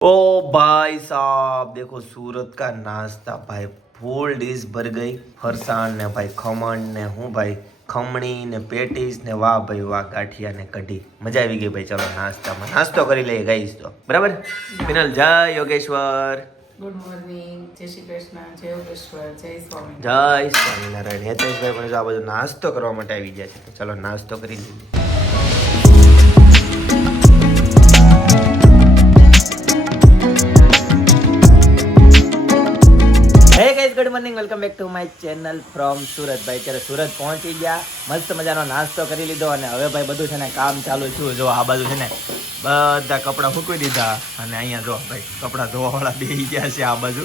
ओ भाई साहब देखो सूरत का नाश्ता भाई फूल डिश भर गई फरसाण ने भाई खमण ने हूँ भाई खमणी ने पेटीस ने वाह भाई वाह गाठिया ने कઢી મજા આવી ગઈ ભાઈ. ચલો નાસ્તામાં નાસ્તો કરી લઈએ ગાઈસ તો બરાબર. પિનલ જય યોગેશ્વર, ગુડ મોર્નિંગ, જય શ્રી કૃષ્ણ, જય યોગેશ્વર, જય સ્વામી. જય સ્વામિનારાયણ. હેતેશભાઈ પણ જો આ બધું નાસ્તો કરવા માટે આવી ગયા છે, તો ચલો નાસ્તો કરી લઈએ. હે guys, good morning, welcome back to my channel from Surat. ભાઈ અત્યારે સુરત પહોંચી ગયા, મસ્ત મજાનો નાસ્તો કરી લીધો અને હવે ભાઈ બધું છે ને કામ ચાલુ થયું. જો આ બાજુ છે ને બધા કપડાં સૂકવી દીધા અને અહીંયા જો ભાઈ કપડાં ધોવાવાળા બેસી ગયા છે આ બાજુ.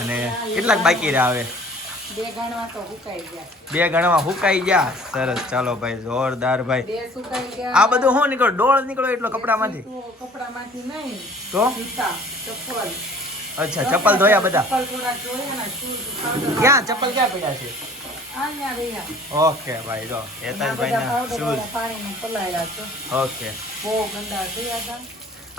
અને કેટલાક બાકી રહ્યા હવે? બે ગણવા તો સુકાઈ ગયા. બે ગણવા સુકાઈ ગયા. સરસ, ચાલો ભાઈ, જોરદાર ભાઈ. બે સુકાઈ ગયા. આ બધું શું નીકળો? ડોળ નીકળો એટલો કપડામાંથી? કપડામાંથી નહીં તો જૂતા, ચપ્પલ. અચ્છા, ચપ્પલ ધોયા બધા? ચપ્પલ થોડાક ધોયા ને શૂઝ ક્યાં ચપ્પલ ક્યાં પડ્યા છે? આન્યા રહ્યા. ઓકે ભાઈ, જો હેતાશભાઈ ના શૂઝ. પાણીમાં પલાળ્યા છે. ઓકે, બહુ ગંદા થયા હતા.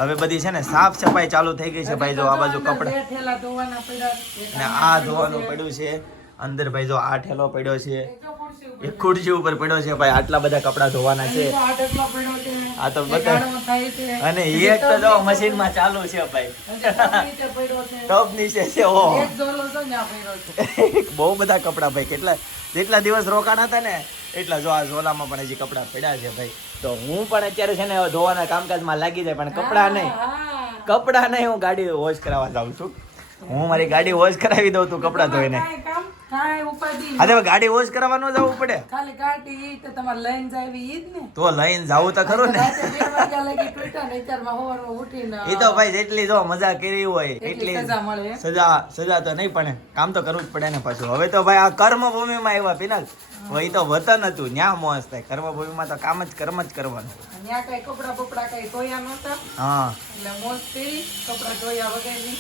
હવે બધી છે ને સાફ સફાઈ ચાલુ થઈ ગઈ છે ભાઈ. જો આ બાજુ કપડા બે થેલા ધોવાના પડ્યા. ને આ ધોવાનું પડ્યું છે અંદર ભાઈ. જો આ ઠેલો પડ્યો છે, જો ખુરશી ઉપર. એક ખુરશી ઉપર પડ્યો છે ભાઈ. આટલા બધા કપડા ધોવાના છે. આ ડગલો પડ્યો છે. આ તો એક બધા ગાળો થાય છે. અને એક તો જો મશીનમાં ચાલુ છે ભાઈ. અને ટબ નીચે પડ્યો છે. ટબ નીચે છે. ઓહો, એક ઝોલો તો ન્યા પડ્યો છે. બહુ બધા કપડા ભાઈ. જેટલા દિવસ રોકાણ હતા ને એટલા જો આ ઝોલામાં પણ હજી કપડા પડ્યા છે ભાઈ. તો હું પણ અત્યારે છે ને ધોવાના કામકાજમાં લાગી જાય, પણ કપડા નહીં, હા. કપડા નહીં. હું ગાડી વોશ કરાવવા જાઉં છું. હું મારી ગાડી વોશ કરાવી દઉં, તું કપડા ધોઈને. કાંઈ કામ, કાંઈ ઉપાધિ. હા, તો ગાડી વોશ કરાવવા ન જવું પડે? ખાલી ગાડી તો તમારે લઈને જાવી ઈ જ ને. તો લઈને જાવું તો ખરું ને. રાતે 2 વાગ્યા લગી તૂટ્યા ને અત્યારમાં સવારમાં ઉઠીને એ તો ભાઈ જેટલી જો મજા કરી હોય એટલી એટલી સજા મળે એમ? સજા તો નહીં, પણ કામ તો કરવું જ પડે ને પાછું. હવે તો ભાઈ આ કર્મભૂમિમાં આવ્યા પિનલ. એ તો વતન હતું, ન્યા મોજ થાય. કર્મભૂમિમાં તો કર્મ જ કરવાનું. ત્યાં કઈ કપડા બપડા કઈ ધોયા નહોતા હા, એટલે મોજ કરી કપડા ધોયા વગરની.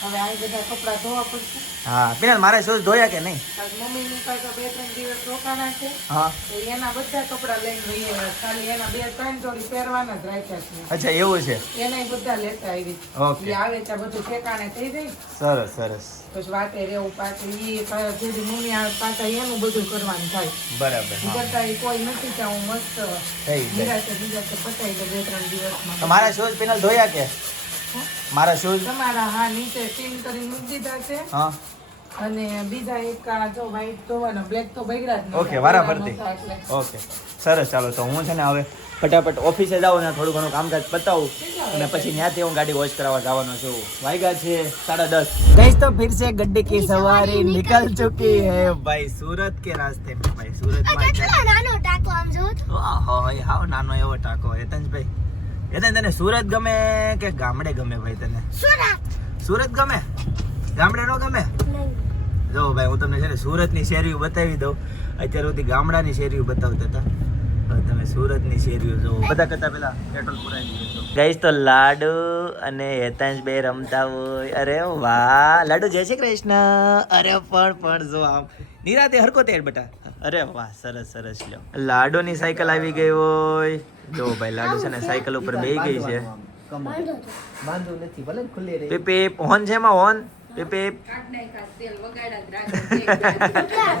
હવે આ બધા કપડા ધોવા પડશે. હા પિનલ, મારે શૂઝ ધોયા કે નહીં? કારણ કે મમ્મીની પાસે 2-3 દિવસ રોકાણા છે. હા, તો એના બધા કપડા લઈને લઈ આવ્યા. ખાલી એના 2-3 જોડી પહેરવાના જ રાખ્યા છે. અચ્છા એવું છે. એનાય બધા લેતા આવી. ઓકે, ઈ આવે ત્યાં બધું ઠેકાણે થઈ જાય. સરસ સરસ, પછી વાતે રહેવું પાછું ઈ જેથી મમ્મી આવે પાછા એનું બધું કરવાનું થાય. બરાબર. ઈ હા, કરતા ઈ કોઈ નથી ત્યાં હું મસ્ત થઈ જાય. બીજા પતાઈ દે 2-3 દિવસમાં. તો મારા શૂઝ પિનલ ધોયા કે? મારા શૂઝ તમારા હા નીચે ટીમ કરીને મૂકી દીધા છે. હા, અને બીજા એક આ જો વ્હાઈટ ધોવાના, બ્લેક તો બગડ્યા જ નહોતા. ઓકે, વારાફરતી. નહોતા એટલે. ઓકે, સરસ. ચાલો તો હું છે ને હવે ફટાફટ ઓફિસે જાઉં ને થોડું ઘણું કામકાજ પતાવું અને પછી ત્યાંથી હું ગાડી વોશ કરાવવા જવાનો છું. વાગ્યા છે 10:30. ગઈસ તો ફિર સે ગड्ढे की सवारी निकल चुकी है भाई सूरत के रास्ते में. भाई सूरत में કેટલો નાનો ટાકો આમ જો તો. ઓહો, હાવ નાનો એવો ટાકો. હેતનભાઈ, હેતન તને સુરત ગમે કે ગામડે ગમે ભાઈ? તને સુરત ગમે, ગામડે નો ગમે? નહીં. જો ભાઈ હું તમને છે ને સુરતની શેરીઓ બતાવી દઉં. અત્યાર સુધી ગામડાની શેરીઓ બતાવતા હતા, હવે તમે સુરતની શેરીઓ જો. બધા કરતા પેલા પેટ્રોલ પુરાઈ દીધું. ગાઈસ તો લાડુ અને હેતાંશભાઈ રમતા હોય. અરે વાહ, લાડુ જય શ્રી કૃષ્ણ. અરે પણ જો આમ નિરાતે હરકો તેડ બેટા. અરે વાહ, સરસ સરસ. લ્યો, લાડુની સાયકલ આવી ગઈ હોય. જો ભાઈ લાડુ છે ને સાયકલ ઉપર બેહી ગઈ છે. બાંધો તો. પીપીપ હોન છે એમાં, હોન પીપીપ.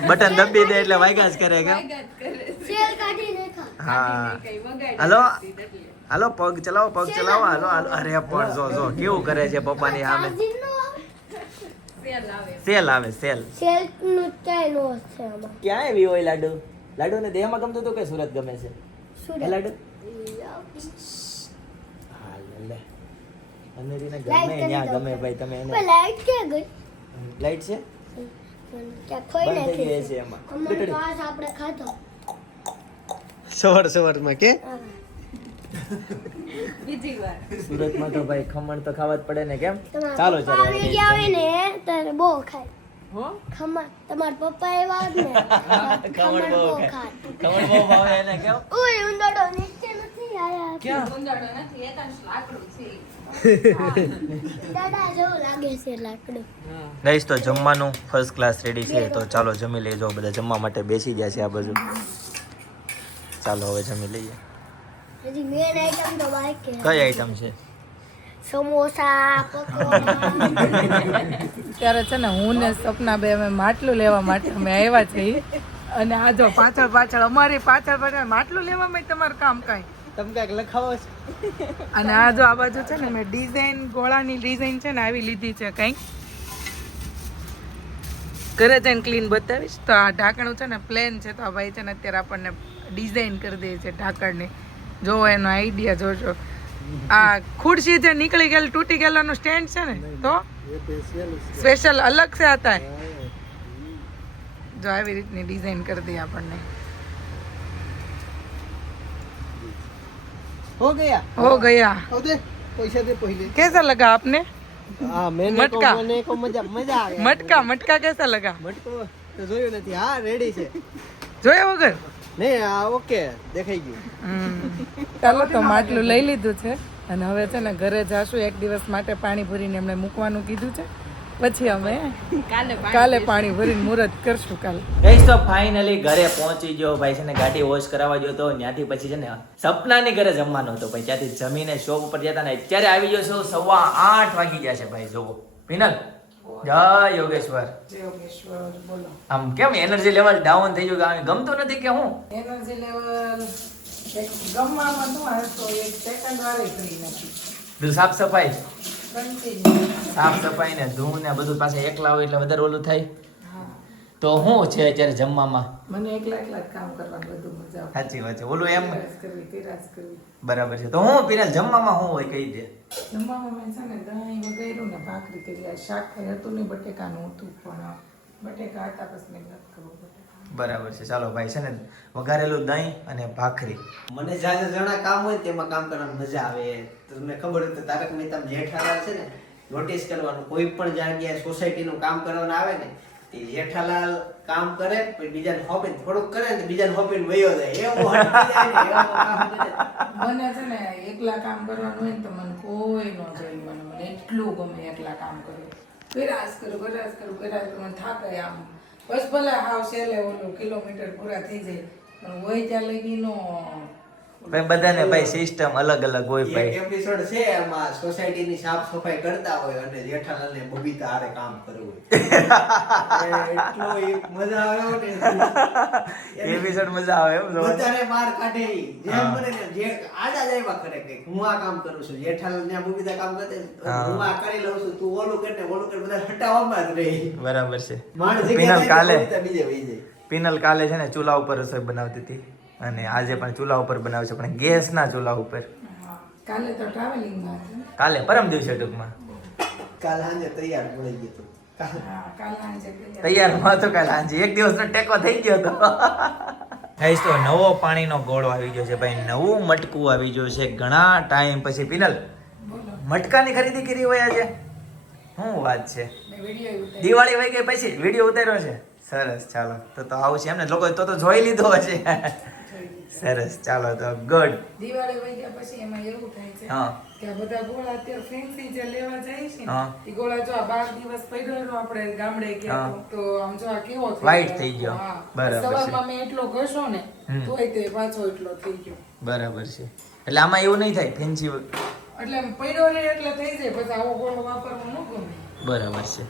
બટન દબી દે એટલે વાગ્યા જ કરે કે? સેલ કાઢી નાખો. હા, હાલો હાલો, પગ ચલાવો, પગ ચલાવો. હાલો હાલો. અરે પણ જો કેવું કરે છે પપ્પાની સામે. સેલ આવે, સેલ. સેલ નું ચાઈ નો છે આમાં. ક્યાં આવી હોય લાડુ? લાડુ ને દેહમાં ગમતું હતું કે સુરત ગમે છે? સુરત. હે લાડુ? હા લે, અનેરીને ગમે ન્યા ગમે ભાઈ. તમે એને લાઈટ ક્યાં ગઈ? લાઈટ છે ક્યાં ખોઈ બંધ થઈ નાખી ગઈ છે એમાં. અમારે પાસ આપણે ખાધો. સવારમાં કે હા. બીજી વાર સુરતમાં તો ભાઈ ખમણ તો ખાવા જ પડે ને, કેમ? તમારા ચાલો પપ્પા ચાલો. આવી ગયા હોય ને ત્યારે બહુ ખાય. હો ખમણ તમારા પપ્પા એવા જ ને ખમણ બહુ ખાય. ખાય. ખમણ બહુ ભાવે એને, કેમ? ઓય ઉંદરડો નીચે નથી આયા. ક્યાં? ગુંજાડો નથી, એ તો લાકડું છે. દાદા જેવું લાગે છે લાકડું. ગાઈસ તો જમવાનું ફર્સ્ટ ક્લાસ રેડી છે, તો ચાલો જમી લેજો. બધા જમવા માટે બેસી ગયા છે આ બાજુ. ચાલો હવે જમી લઈએ. હજી મેન આઈટમ તો બાકી કઈ આઈટમ છે? સમોસા પકોડા ત્યારે છે ને હું ને સપના બે અમે માટલું લેવા માટે અમે આવ્યા છીએ અને આ જો પાછળ અમારી પાછળ માટલું લેવા માટે તમારું કામ કાંઈ તમે કાંઈક લખાવો છો અને આ જો આ બાજુ છે ને મેં ડિઝાઇન ગોળાની ડિઝાઇન છે ને આવી લીધી છે કંઈક ઘરે જઈને ક્લીન બતાવીશ તો આ ઢાંકણું છે ને પ્લેન છે તો આ ભાઈ છે ને અત્યારે આપણને ડિઝાઇન કરી દે છે ઢાંકણની જો એનો આઈડિયા જોજો આ ખુરશી જે નીકળી ગયેલ તૂટી ગયેલાનું સ્ટેન્ડ છે ને તો સ્પેશિયલ અલગ से आता है જો આવી રીતની ડિઝાઇન કરી દે આપણને हो गया हो गया अब दे पैसा दे पहले कैसा लगा आपने हाँ मैंने मटका। को मजा आ गया मटका कैसा लगा મટકો તો જોયું નથી હા રેડી છે જોયા વગર નહીં આ ઓકે દેખાઈ ગયું ચાલો તો માટલું લઈ લીધું છે અને હવે છે ને ઘરે જાશું એક દિવસ માટે પાણી ભરીને એમને મૂકવાનું કીધું છે પછી અમે કાલે પાણી ભરીને મુહૂર્ત કરશું કાલે ગઈસ તો ફાઇનલી ઘરે પહોંચી ગયો ભાઈ છે ને ગાડી વોશ કરાવવા ગયો તો ત્યાંથી પછી છે ને સપનાની ઘરે જમવાનું હતું ભાઈ ત્યાંથી જમીને શોપ ઉપર જતા ને અત્યારે આવી ગયો છું 8:15 વાગી ગયા છે ભાઈ જોવો પિનલ જય યોગેશ્વર બોલો આમ કેમ એનર્જી લેવલ ડાઉન થઈ ગયું ગમતું નથી કે હું એનર્જી લેવલ ગમવામાં શું હશે એક સેકન્ડ વાળી ફ્રી નથી બધું સાફ સફાઈ કન્ટિન્યુ સાફ સફાઈ ને ધૂળ ને બધું પાસે એકલા હોય એટલે વધારે ઓલું થાય હા તો શું છે અત્યારે જમવામાં મને એકલા જ કામ કરવાનું બધું મજા આવે સાચી વાત છે ઓલું એમ તિરાસ કરવી બરાબર છે તો હું પિનલ જમવામાં શું હોય કહી દે જમવામાં મેં છે ને દહીં વગેરું ને ભાખરી કરી આ શાક કઈ હતું નહીં બટેકાનું હતું પણ બટેકા હતા પછી મેં નથી ખબર બટેકા બરાબર છે ચાલો ભાઈ છે ને વઘારેલું દહીં અને ભાખરી મને જ્યાં જણા કામ હોય તેમાં કામ કરવાની મજા આવે તમને ખબર હોય તો તારક મહેતા જેઠાલાલ છે ને નોટિસ કરવાનું કોઈ પણ જગ્યાએ સોસાયટીનું કામ કરવાનું આવે ને એ જેઠાલાલ કામ કરે પછી બીજાને હોપીને થોડુંક કરે ને બીજાને હોપીને વયો જાય એવું હટી જાય ને એવું કામ કરે. મને છે ને એકલા કામ કરવાનું હોય ને તો મને કોઈ ન જોઈ મને એટલું ગમે એકલા કામ કરવું વિરાસ કરું મને થાકાય આમ બસ ભલે હાવ સેલે ઓલું કિલોમીટર પૂરા થઈ જાય પણ હોય ત્યાં લગી નો ભાઈ બધાને ભાઈ સિસ્ટમ અલગ અલગ હોય એક ભાઈ એપિસોડ છે એમાં સોસાયટીની સાફ સફાઈ કરતા હોય અને જેઠાલાલને બબીતા હારે કામ કરવું હોય એટલો મજા આવે ને એપિસોડ મજા આવે એમ જોવા. બધાને માર કાઢે ઈ. જેમ બને ને જે આડા જાય કરે કે હું આ કામ કરું છું જેઠાલાલ ને બબીતા કામ કરતે હું આ કરી લઉં છું તું ઓલું કર બધા હટાવવામાં જ રહે બરાબર છે માણ પિનલ જગ્યાએ કાલે બબીતા બીજે વહી જાય. પિનલ કાલે છે ને ચૂલા ઉપર રસોઈ બનાવતી હતી અને આજે પણ ચૂલા ઉપર બનાવે છે પણ ગેસના ચૂલા ઉપર કાલે તો ટ્રાવેલિંગમાં હતું કાલે પરમ દિવસે ટૂંકમાં કાલ સાંજે તૈયાર મળી ગયું હતું. કાલે આજે તૈયાર નહોતો કાલે આજે એક દિવસનો ટેકો થઈ ગયો હતો ગાઈસ તો નવો પાણીનો ગોળો આવી ગયો છે ભાઈ નવું મટકું આવી ગયું છે ઘણા ટાઈમ પછી પિનલ મટકાની ખરીદી કરી હોય આજે શું વાત છે વિડીયો દિવાળી વહી ગઈ પછી વિડીયો ઉતાર્યો છે સરસ ચાલો તો આવું છે એમને લોકો તો જોઈ લીધો હશે સરસ ચાલો તો ગુડ દિવાળી વહી ગયા પછી એમાં એવું થાય છે હા કે આ બધા ગોળા અત્યારે ફેન્સી જે લેવા જાય છે ને હા. એ ગોળા જો આ 12 દિવસ પડ્યો આપણે ગામડે ગયા હા. તો આમ જો આ કેવો White થઈ ગયો. હા. બરાબર છે. સવારમાં મેં એટલો ઘસો ને હમ. તોય તે પાછો એટલો થઈ ગયો બરાબર છે એટલે આમાં એવું નહીં થાય ફેન્સી એટલે આમ પડ્યો ને એટલે થઈ જાય પછી આવો ગોળો વાપરવો ન ગમે બરાબર છે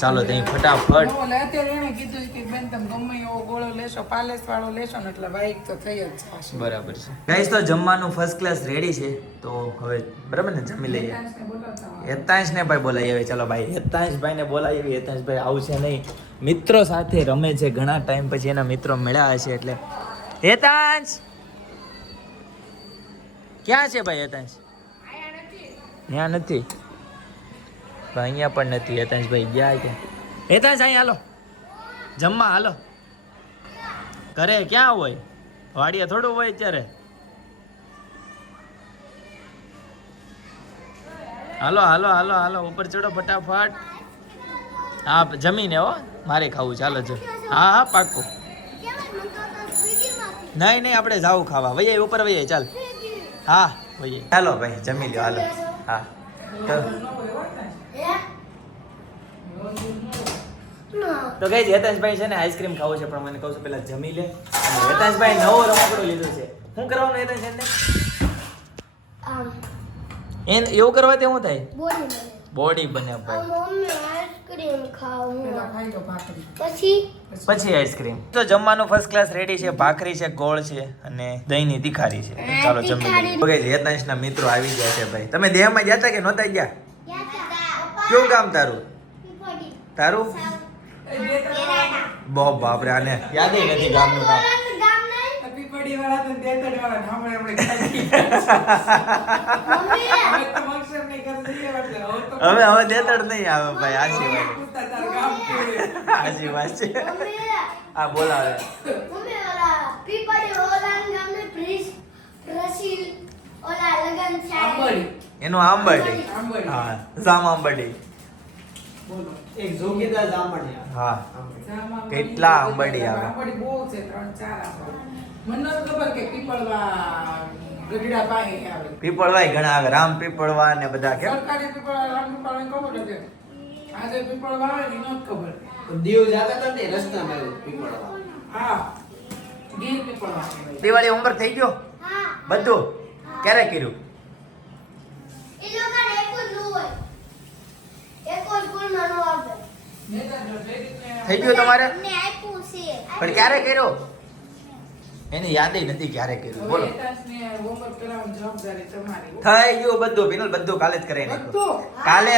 ચાલો ત્યાં ફટાફટ એટલે અત્યારે એને કીધું કે બેન તમે ગમે એવો ગોળો લેશો પાલેસ વાળો લેશો ને એટલે વાઈટ તો થઈ જ જશે બરાબર છે ગાઈસ તો જમવાનું ફર્સ્ટ ક્લાસ રેડી છે તો હવે બરાબર ને જમી લઈએ હેતાંશને બોલાવતા હોય. હેતાંશને ભાઈ બોલાવી આવે ચાલો ભાઈ હેતાંશભાઈને બોલાવી હેતાંશભાઈ આવશે નહીં મિત્રો સાથે રમે છે ઘણા ટાઈમ પછી એના મિત્રો મળ્યા હશે એટલે હેતાંશ ક્યાં છે ભાઈ હેતાંશ ત્યાં નથી તો અહીંયા પણ નથી હેતાંશભાઈ ગયા કે હેતાંશ અહીં હાલો જમવા હાલો ઘરે ક્યાં હોય વાડીએ થોડું હોય અત્યારે હાલો હાલો હાલો હાલો ઉપર ચડો ફટાફટ હા જમીને હો મારે ખાવું ચાલો જો હા હા પાક્કું નહીં નહીં આપણે જાવું ખાવા વૈયા ઉપર વૈયા ચાલ હા વૈયા ચાલો ભાઈ જમી લ્યો હાલો હા તો ગઈ હેતાંશભાઈ છે ને આઈસ્ક્રીમ ખાવો છે પણ મને કહું છું પેલા જમી લે અને હેતાંશભાઈ નવો રમકડો લીધો છે શું કરવાનું હેતાંશ એને એવું કરવાથી શું થાય? બોડી બને. બોડી બને ભાઈ. મમ્મી આઈસ્ક્રીમ ખાવું. પેલા ખાઈ લો ભાખરી. પછી પછી આઈસ્ક્રીમ. તો જમવાનું ફર્સ્ટ ક્લાસ રેડી છે. ભાખરી છે, ગોળ છે અને દહીંની તીખારી છે. તો ચાલો જમી લઈએ. ઓકે, હેતાંશના મિત્રો આવી ગયા છે ભાઈ. તમે દેહમાં ગયા હતા કે નહોતા ગયા? કેવું કામ તારું? તારું? બહુ બાપરે, આને યાદ નથી ગામનું નામ. પીપળી વાળા તો દેતડ વાળા હમણે ખાઈ તો મક્ષર નહીં કરી દઈએ એટલે હવે દેતડ નહીં આવે ભાઈ. આશી વાત, પૂછતા તાર ગામ કેવું આશી વાત છે. આ બોલાવે. એનું આંબરડી. આંબરડી. હા, જામ આંબરડી. બોલો એક જોગીદાર જામણિયા. હા, જામાં કેટલા આંબરડી આવે. આંબરડી બહુ છે 3-4 આંબરડી. મને નહોતું ખબર કે પીપળમાં ગઢડા પાસે આવે. પીપળવાય ઘણા આવે. રામ પીપળવા ને બધા કેમ. સરકારી પીપળા રામ પીપળા ખબર હતી. આજે પીપળવા આવે ને નહોતું ખબર. દીવ જાતા હતા ને રસ્તામાં આવ્યું પીપળવા. હા ગીર પીપળવા. દિવાળી હોમવર્ક થઈ ગયો બધું? ક્યારે કર્યું? થઈ ગયું તમારે? પણ ક્યારે કર્યો? એને યાદ નથી ક્યારે કર્યું. બોલો. હેતાંશને હોમવર્ક કરાવવાની જવાબદારી તમારી. થઈ ગયું બધું. વિનલ બધું કાલે જ કરાવી નાખ્યું. બધું? કાલે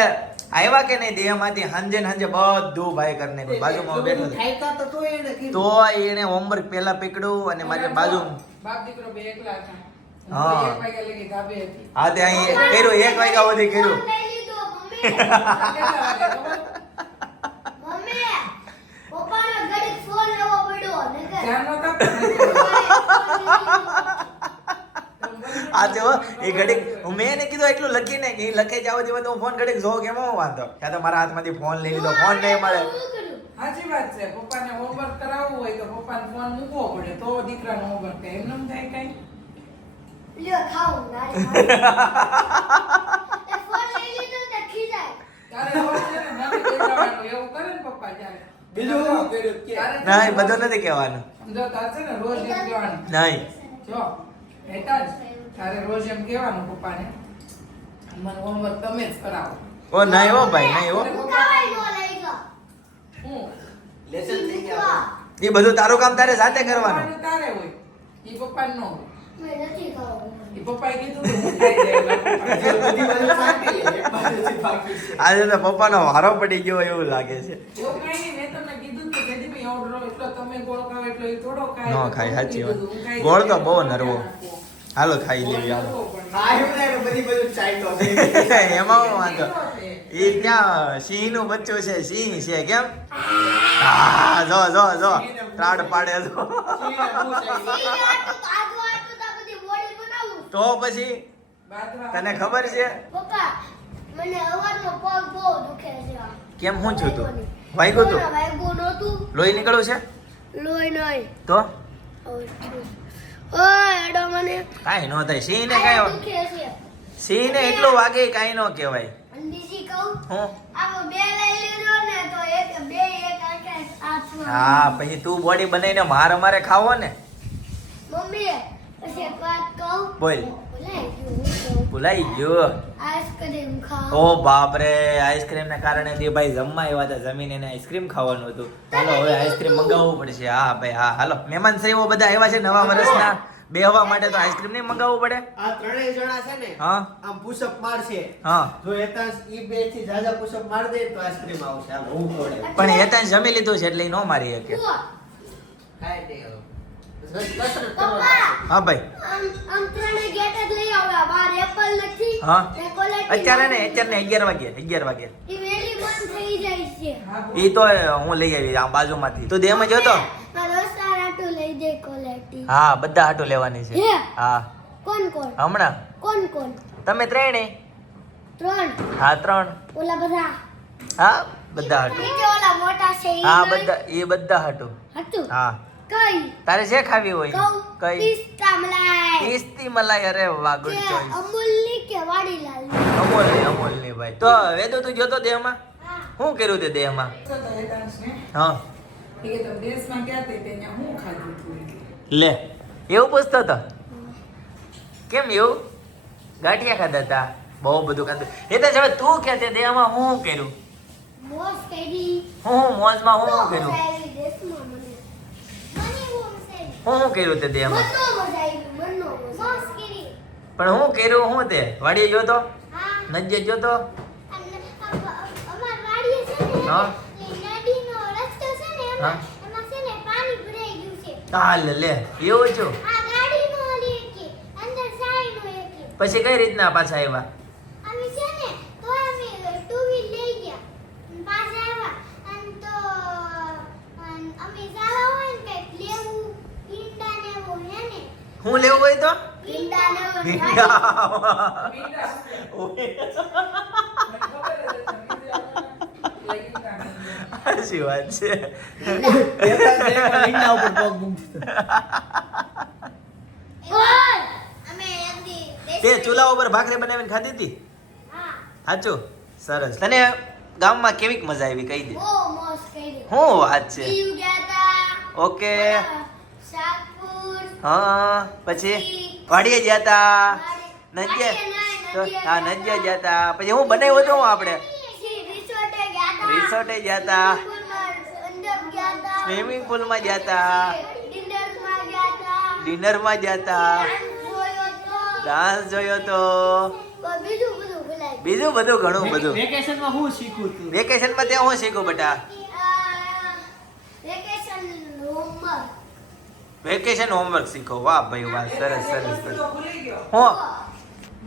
આવ્યા કે નહીં દેહમાંથી હાંજે ને હાંજે બધું ભાઈ કરી નાખ્યું. બાજુમાં બેઠો હતો. થાયકા તો તોય એને કીધું. તો એને હોમવર્ક પહેલા પકડ્યું અને મારી બાજુ. બાપ દીકરો બે એકલા હતા. હા. એક વાગ્યા લગી ધાબે હતી. હા, તે અહીં કર્યું 1 વાગ્યા સુધી કર્યું. કેટલા વાગે ખબર? ધ્યાન નહોતા આ જો એ ઘડીક મેં એને કીધું એટલું લખીને કે ઈ લખાઈ જાવ દીવા તો હું ફોન ઘડીક જો કેમ વાંધો. ત્યાં તો મારા હાથમાંથી ફોન લઈ લીધો. ફોન નહીં મળે. સાચી વાત છે. પપ્પાને હોમવર્ક કરાવવું હોય તો પપ્પાને ફોન મૂકવો પડે તો દીકરાનો હોમવર્ક થાય. એમ ન થાય કઈ. તારે રોજ છે ને મને કહી જવાનું. એવું કરે ને પપ્પા ત્યારે. બીજું શું કર્યું કે? નહીં, બધું નથી કહેવાનું. જો તાર છે ને રોજ એમ કહેવાનું. નહીં. જો હેતાંશ, તારે રોજ એમ કહેવાનું પપ્પાને મને હોમવર્ક તમે જ કરાવો. ઓ નહીં હો ભાઈ, નહીં હો. હું લેસન થઈ ગયા. એ બધું તારું કામ તારે જાતે કરવાનું. પપ્પાનું તારે હોય. ઈ પપ્પાને ન હોય. ઈ પપ્પાએ કીધું તો હું ખાઈ જાય. બધી બાજુ સાચી છે, એક બાજુથી બાકી છે. આજે તો પપ્પાનો વારો પડી ગયો એવું લાગે છે. એવું કઈ નહીં. મેં તમને કીધું કે જયદીપભાઈ ઓર્ડર એટલો તમે ગોળ ખાવ એટલો ઈ થોડો ખાય. ન ખાય, સાચી વાત. હું ખાઈ ગોળ તો જાય. બહુ નરવો. હાલો ખાઈ લેવી હાલો. આવ્યું ને એટલે બધી બાજુ ચાલ્યો છે. એમાં હું વાંધો. એ ત્યાં સિંહનું બચ્ચું છે. સિંહ છે કેમ? હા, જો જો જો ત્રાડ પાડે જો. તો પછી બાદમાં તને ખબર છે પપ્પા મને અવારનો પગ બહુ દુખે છે. કેમ શું થયું તું? વાગ્યું તું? વાગ્યું નહોતું. લોહી નીકળ્યું છે લોહી નહીં. તો ઓય એડો મને કાંઈ ન થાય. સિંહને આ કાંઈ દુખે છે. સિંહને એટલું વાગે કાંઈ ન કહેવાય. અને બીજી કહું હું આવો બે લઈ લીધો ને તો એક બે એક આખે હાથમાં. હા, પછી તું બોડી બનાવીને મારે મારે ખાવો ને. મમ્મી પછી એક વાત કહું. બોલ. ભૂલાઈ ભૂલાઈ ગયું. હું કહું. ગયો. આઈસ્ક્રીમ ખાવ. ઓ બાપરે, આઈસ્ક્રીમ ના કારણે તે ભાઈ જમવા આવ્યા હતા. જમીને એને આઈસ્ક્રીમ ખાવાનું હતું. ચાલો હવે આઈસ્ક્રીમ મંગાવવું પડશે. હા ભાઈ, હા હાલો. મહેમાન શ્રીઓ બધા આવ્યા છે નવા વર્ષના. બેહવા માટે તો આઈસ્ક્રીમ નહીં મંગાવવું પડે? આ ત્રણેય જણા છે ને હા આમ પુશઅપ મારશે. હા. જો હેતાંશ ઈ બે થી જાજા પુશઅપ માર દે તો આઈસ્ક્રીમ આવશે. હાલો હું પડે. પણ હેતાંશ જમી લીધું છે એટલે ઈ નો મારી શકે. જુઓ, કાઈ નહીં હવે. કસરત પપ્પા કરવાની. હા ભાઈ. આમ ત્રણે ગેટ જ લઈ આવ્યા. બાર એપલ નથી. હા. ને કોલેટી અત્યારે ને 11 વાગે. 11 વાગે. ઈ વેલી બંધ થઈ જાય છે. હા, બોલ. ઈ તો હું લઈ આવી આમ બાજુમાંથી. તું દેમાં જતો? મારો સારાટુ લઈ દે કોલેટી. હા, બધા હાટું લેવાની છે. હે? હા, કોણ કોણ? હમણાં કોણ કોણ? તમે ત્રણેય. 3. હા, 3. ઓલા બધા. હા, બધા હાટું. નીચે ઓલા મોટા છે ઈ હા, નહીં? બધા હાટું. હતું. હા. કઈ? તારે જે ખાવી હોય કહું. કઈ? પિસ્તા મલાઈ. પિસ્તી મલાઈ. અરે વાહ, ગુડ કે ચોઈસ. અમૂલની કે વાડીલાલની? અમૂલની ભાઈ. તો વેદુ તું જોતો દેહમાં? હા. શું કર્યું તે દેહમાં? તો હેતાંશને હા, એ કે તમે દેશમાં ગયા તે ત્યાં હું ખાધું હતું એટલે. લે એવું પૂછતો હતો. કેમ એવું? ગાંઠિયા ખાધા હતા? બહુ બધું કાંતું. હેતેશ હવે તું કે તે દેહમાં હું કર્યું? મોજ કરી. હું મોજમાં હું કર્યું? મજા આવી દેશમાં મને. મને બહુ મજા આવી. હું કર્યું તે દેહમાં? મનનો મજા આવી, મનનો મોજ કરી. પણ હું કર્યું હું તે વાડીએ ગયો તો હા. નજ્જે ગયો તો અને અમાર વાડીએ છે ને હા. એ નદીનો રસ્તો છે ને હા. એમાં છે ને પાણી ભરાઈ ગયું છે. હાલ લે એવું છું. આ ગાડીનો ઓલી એકે, અંદર સાઈનો એકે. પછી કઈ રીતના પાછા આવ્યા? અમે છે ને તો અમે ટુ વ્હીલ લઈ ગયા. પાછા આવ્યા અને તો અમે જાવા હોય ને કંઈક લેવું ઈંડા ને એવું હે ને હું લેવું હોય તો ઈંડા ને એવું સાચી વાત છે. ઓય અમે એમની તે ચૂલા ઉપર ભાખરી બનાવીને ખાધી હતી? હા સાચું? સરસ. તને ગામમાં કેવીક મજા આવી કહી દે. બહુ મોજ કરી. હું વાત છે. દીવ ગયા તા. ઓકે. શાકપુર. હા પછી વાડીએ ગયા તા નજ્જે તો નજ્જે. હા નજ્જે ગયા તા પછી હું બનાવ્યું હતું આપણે રિસોર્ટે ગયા તા. રિસોર્ટે ગયા તા અંદર ગયા તા. સ્વિમિંગ પુલમાં ગયા તા ડિનરમાં ગયા તા. ડિનરમાં ગયા તા ડાન્સ જોયો તો. ડાન્સ જોયો તો બીજું બધું ભૂલાઈ બીજું બધું ઘણું બધું. વેકેશનમાં હું શીખું તું? વેકેશનમાં ત્યાં હું શીખું બેટા? Vacation homework. વેકેશન હોમવર્ક શીખો. વાહ ભાઈ વાહ, સરસ સરસ સરસ. ભૂલી ગયો હું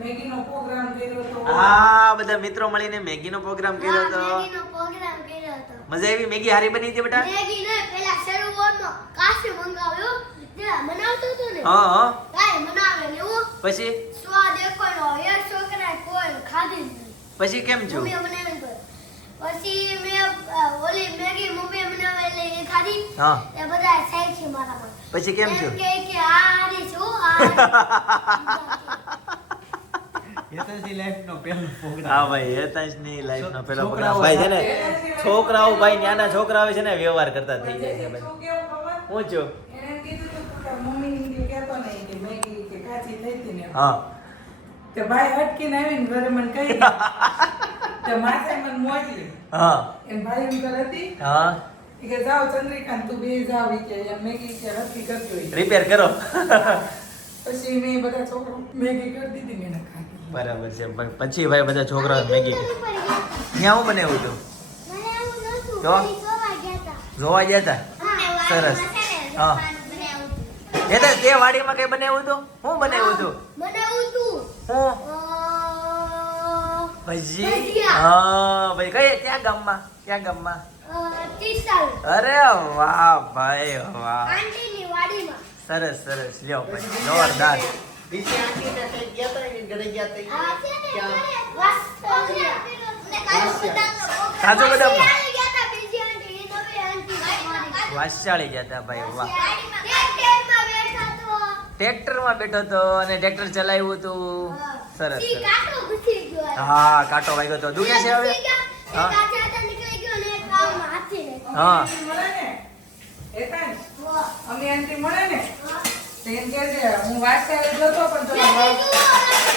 મેગીનો પ્રોગ્રામ કર્યો તો હા બધા મિત્રો મળીને મેગીનો પ્રોગ્રામ કર્યો હતો. મેગીનો પ્રોગ્રામ કર્યો હતો. મજા આવી? મેગી હારી બની હતી બેટા? મેગી ને પેલા શરૂઆતમાં કાશે મંગાવ્યો જે બનાવતો હતો ને હા હા કાઈ બનાવે લેવું પછી સ્વાદ એકો નો એ છોકરા કોઈ ખાધી જ નહીં. પછી કેમ છું? મમ્મીએ બનાવી તો પછી મેં ઓલી મેગી મમ્મીએ બનાવેલી એ ખાધી હા એ બધા સાઈડ મારામાં પછી કેમ એમ છું? કે આ હારી છું આ હેતલજી લાઈફનો પહેલો પ્રોગ્રામ. હા ભાઈ હેતાંશની લાઈફનો પેલો છોકરાઓ પ્રોગ્રામ. ભાઈ છે ને છોકરાઓ ભાઈ નાના છોકરાઓ છે ને વ્યવહાર કરતા થઈ જાય છે ભાઈ. શું કેવું ખબર? હું છું એને કીધું તું કે મમ્મી હિન્દી કહેતો નહીં કે મેગી કે કાચી થઈ હતી ને હા તે ભાઈ હટકીને આવીને ઘરે મને કહી દીધું. તે માથે મને મોકલી હા એન ભાઈ એમ કર હતી હા ઈ કે જાઓ ચંદ્રિકાંત તું બે જાવ ઈ કે એમ મેગી કે હટકી કરજો ઈ. રિપેર કરો. પછી મેં બધા છોકરો મેગી કરી દીધી ને એને ખાધી. બરાબર છે. પછી ભાઈ બધા છોકરાઓ મેગી ઉપર ગયા હતા. ત્યાં હું બનાવ્યું હતું? મને એવું નહોતું તો? ખાલી જોવા ગયા હતા. જોવા ગયા હતા? હા, સરસ. વાડીમાં છે ને હા. રસવાનું બનાવ્યું હતું. હેતાંશ તે વાડીમાં કઈ બનાવ્યું હતું? હું બનાવ્યું હતું? બનાવ્યું હતું. હું ભજીયા. ભજી. હા ભાઈ કઈ ક્યાં ગામમાં? ક્યાં ગામમાં? તીસલ. અરે વાહ ભાઈ વાહ, આંટીની વાડીમાં. સરસ સરસ. લ્યો ભાઈ જોરદાર. બીજી આંટીના કઈ ગયા તા એની ઘરે ગયા તા આ ઈ? છે ને ક્યાં? ઘરે વાસ્તવ્ય. અને કાજુ બદામનો પ્રોગ્રામ. કાજુ બદામનો? વાસ્તવ્ય ગયા તા બીજી આંટી, એ નવી આંટી વાડીમાં. વાસાળી ગયા હતા ભાઈ વાહ. વાડીમાં ટ્રેક્ટરમાં બેઠા તો. ટ્રેક્ટરમાં બેઠો હતો અને ટ્રેક્ટર ચલાવ્યું હતું. સરસ ઈ સરસ. કાંટો ઘૂસી ગયો. હા કાંટો વાગ્યો તો. દુખે છે હવે? ઘૂસી ગયા, હા. એક હાથે હાથે નીકળી ગયો ને એક આમ હાથી ને. હા. આંટી મળે ને હેતાંશ, વાહ. અમે આંટી મળે ને હા. તો એમ કહે છે હું વાટકાળી જોતો પણ તો મેં કીધું,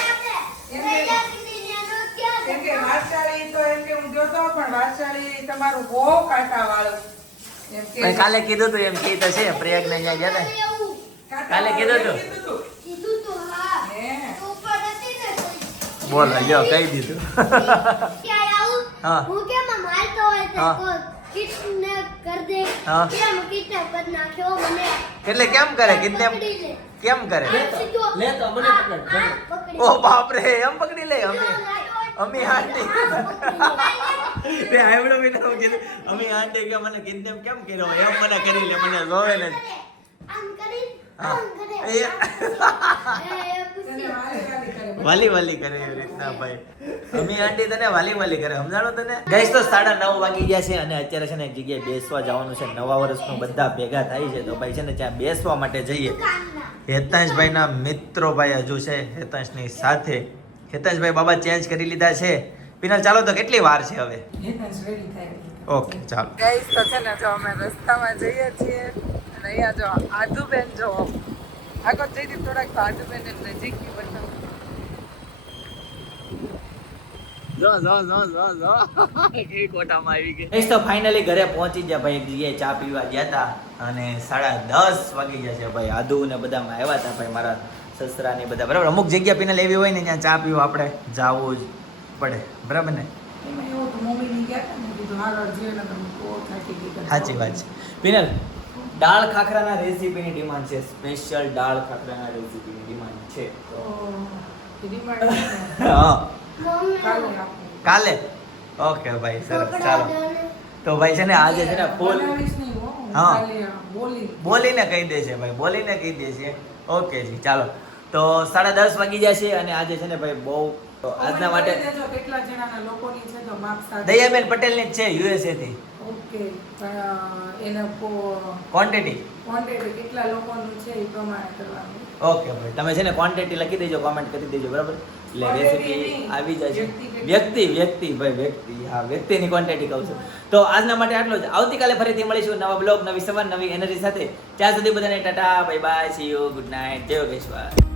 આપણે એમ પહેલા કીધી એનો ક્યાં એમ કે વાટકાળી તો એમ કે હું જોતો પણ વાટકાળી તમારું બહુ કાંટા વાળું એમ કે પણ કાલે કીધું તું એમ કીધું છે પ્રયાગ ને અહીંયા ગયા હતા. એવું કાલે કીધું તું? કીધું તું, હા. હે. તો ઉપર હતી ને તો બોલો લ્યો કહી દીધું. ક્યાંય આવું? હા. હું કેમ આમ હાલતો હોય તો હા. કોઈ kidnap કર દે. હા. કેમ kidnap કરી નાખ્યો મને? એટલે કેમ કરે કિડનેપ? પકડી લે. કેમ કરે? આ સીધો- લે તો મને આ- પકડ, આ મને. પકડી ઓ બાપ રે એમ પકડી લે અમે. લે. અમે આંટી તે આવડો બેટા હું કીધું અમે આંટી કે મને કિડનેપ કેમ કર્યો એમ મને કરી લે મને જોવે ને. આમ કરી, હા. આમ કરે. એ એ પૂછી. વાલી વાલી કરે એવી રીતના ભાઈ. અમે આંટી તને વાલી વાલી કરે સમજાણો તને? ગઈસ તો 9:30 વાગી ગયા છે અને અત્યારે છે ને એક જગ્યાએ બેસવા જવાનું છે. નવા વર્ષનું બધા ભેગા થાય છે તો ભાઈ છે ને ત્યાં બેસવા માટે જઈએ. દુકાનના. હેતાંશભાઈના મિત્રો ભાઈ હજુ છે હેતાંશની સાથે. હેતાંશભાઈ બાબા ચેન્જ કરી લીધા છે. પિનલ ચાલો તો કેટલી વાર છે હવે? હેતાંશ ready થાય. ઓકે ચાલો. ગાઈસ તો છે ને જો અમે રસ્તામાં જઈએ છીએ અને અહીંયા જો આદુબેન જો આગળ જઈથી થોડાક તો આદુબેન નજીકથી બતાવું ગઈસ તો ફાઇનલી ઘરે પહોંચી ગયા ભાઈ. એક જગ્યાએ ચા પીવા ગયા હતા અને 10:30 વાગી ગયા છે ભાઈ. આદુ ને બધામાં આવ્યા હતા ભાઈ, મારા સસરા ને બધા. બરાબર, અમુક જગ્યા પીને લેવી હોય ને ત્યાં ચા પીવા આપણે જાવું જ પડે, બરાબર ને? એમાં એવું તો મમ્મીની ગયા હતા ને કીધું હારો જે ને તમે બહુ થાકી ગઈ. સાચી વાત છે. પિનલ, દાળ ખાખરાના રેસીપીની ડિમાન્ડ છે. સ્પેશિયલ દાળ ખાખરાના રેસીપીની ડિમાન્ડ છે. તો ડિમાન્ડ હા, કાલે આપો. કાલે? ઓકે ભાઈ, સરસ. ચાલો તો ભાઈ છે ને આજે છે ને ફૂલ બનાવીશ નહીં હો, હું હા. ખાલી બોલીને કહી દેશે ભાઈ, બોલીને કહી દેશે. ઓકે જી, ચાલો. તો 10:30 વાગી જશે અને આજે છે ને ભાઈ બહુ આજના માટે કેટલા જણાના લોકોની છે તો માપ સાથે દયાબેન પટેલની જ છે USA થી. ઓકે એને ક્વોન્ટિટી ક્વોન્ટિટી કેટલા લોકોનું છે એ પ્રમાણે કરવાનું. ઓકે ભાઈ, તમે છે ને ક્વોન્ટિટી લખી દેજો, કોમેન્ટ કરી દેજો, બરાબર? એટલે Quantity રેસીપી નહીં, આવી જશે. વ્યક્તિ વ્યક્તિ ભાઈ, વ્યક્તિ. હા, વ્યક્તિની ક્વોન્ટિટી કહું છું. તો આજના માટે આટલું જ. આવતીકાલે ફરીથી મળીશું નવા બ્લોગ, નવી સવાર, નવી એનર્જી સાથે. ત્યાં સુધી બધાને Tata, bye bye, C you, good night, જય યોગેશ્વર.